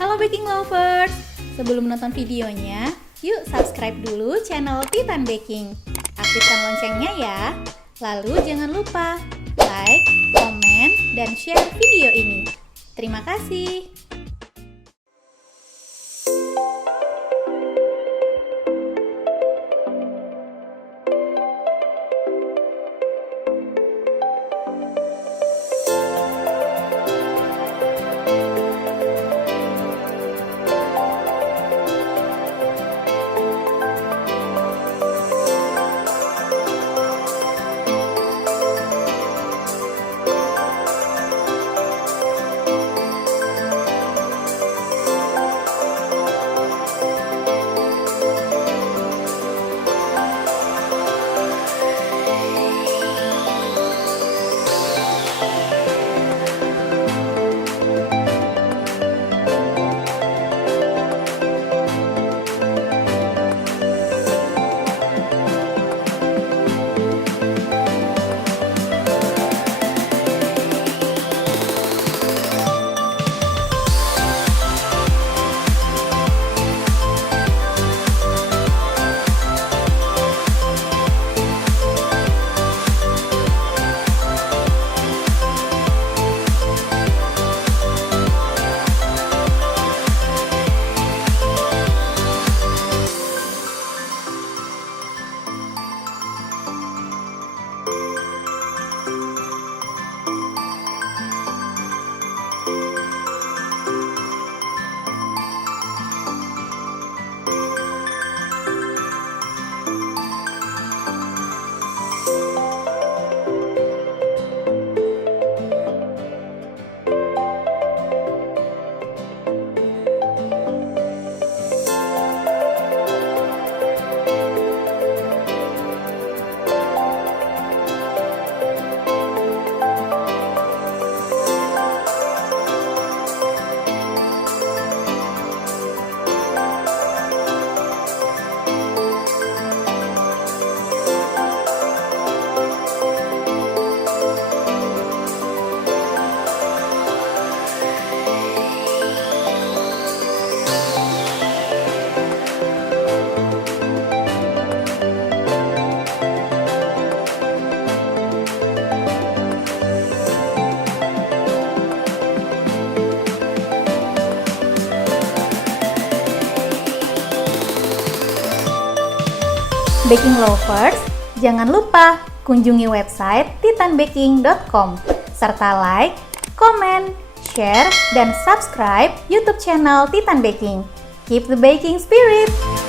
Halo baking lovers, sebelum nonton videonya, yuk subscribe dulu channel TitanBaking. Aktifkan loncengnya ya. Lalu jangan lupa like, komen, dan share video ini. Terima kasih. Baking lovers, jangan lupa kunjungi website titanbaking.com serta like, komen, share, dan subscribe YouTube channel TitanBaking. Keep the baking spirit!